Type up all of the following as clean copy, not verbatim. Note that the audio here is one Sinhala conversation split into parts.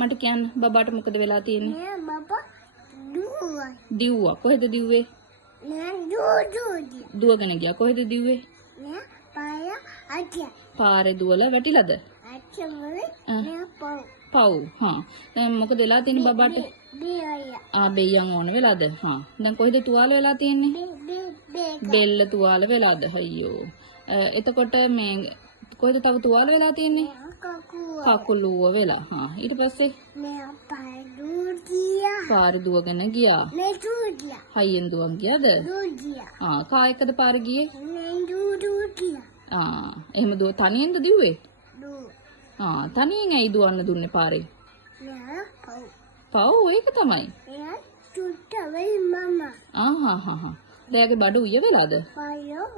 මට කියන්න බබාට මොකද වෙලා තියෙන්නේ? නෑ බබා දුවයි. දිව්වා. කොහෙද දිව්වේ? නෑ දුවයි. දුවගෙන ගියා. කොහෙද දිව්වේ? නෑ පාය අජය. පාරේ දුවලා වැටිලාද? අච්චමලේ නෑ පව්. පව්. හා. දැන් මොකද වෙලා තියෙන්නේ බබාට? බියය. බෙයියන් ඕන වෙලාද? හා. දැන් කොහෙද තුවාල වෙලා තියෙන්නේ? බෙල්ල තුවාල වෙලාද? අයියෝ. එතකොට මේ කොහෙද තව තුවාල වෙලා තියෙන්නේ? කකුලුව වෙලා. හා. ඊට පස්සේ නෑ පාය දුවගියා. පාරේ දුවගෙන ගියා. නෑ දුවගියා. හයියෙන් දුවන් ගියාද? දුවගියා. කායකද පාරේ ගියේ? නෑ දුවගියා. එහෙම තනියෙන්ද දිව්වේ? දුව. තනියෙන් ඇයි දුවන්න දුන්නේ පාරේ? නෑ පව්. පව් ඒක තමයි. එයා චුට්ට වෙයි මම. දැයගේ බඩ උය වෙලාද? පායෝ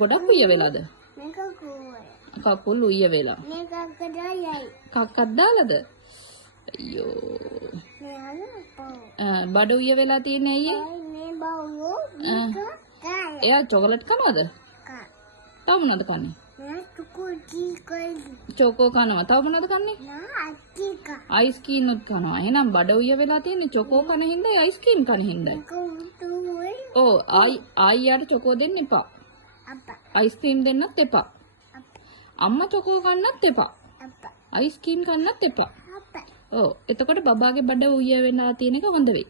ගොඩක් උය වෙලාද? මේක කෝය. කකුල් උය වෙලා. මේක කඩයයි. කක්කක් දාලාද? අයියෝ. නෑ පව්. බඩ උය වෙලා තියෙන්නේ අයියේ? මේ බවෝ මේක කාය. එයා චොකලට් කනවද? කා. තව මොනවද කන්නේ? නෑ චොකෝටි කයි. චොකෝ කනවා. තව මොනවද කන්නේ? නෑ අච්චික. අයිස් ක්‍රීම් උත් කනවා. එහෙනම් බඩ උය වෙලා තියෙන්නේ චොකෝ කන හින්දා අයිස් ක්‍රීම් කන හින්දා. මේක උතුයි. ආයියාට චොකෝ දෙන්න එපා. අප්පා. අයිස් ක්‍රීම් දෙන්නත් එපා. අප්පා. අම්මා චොකෝ කන්නත් එපා. අප්පා. අයිස් ක්‍රීම් කන්නත් එපා. අප්පා. එතකොට බබාගේ බඩ උය වෙලා තියෙන එක හොඳ වෙයි.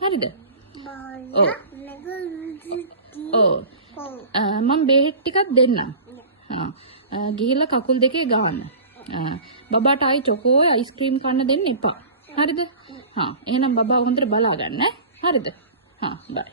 හරිද? බාලා මේක මම බෙහෙත් ටිකක් දෙන්නම්. ගිහිල්ලා කකුල් දෙකේ ගහන්න. බබාට ආයි චොකෝ අයිස් ක්‍රීම් කන්න දෙන්න එපා. හරිද? එහෙනම් බබා හොඳට බලා ගන්න. හරිද? බයි.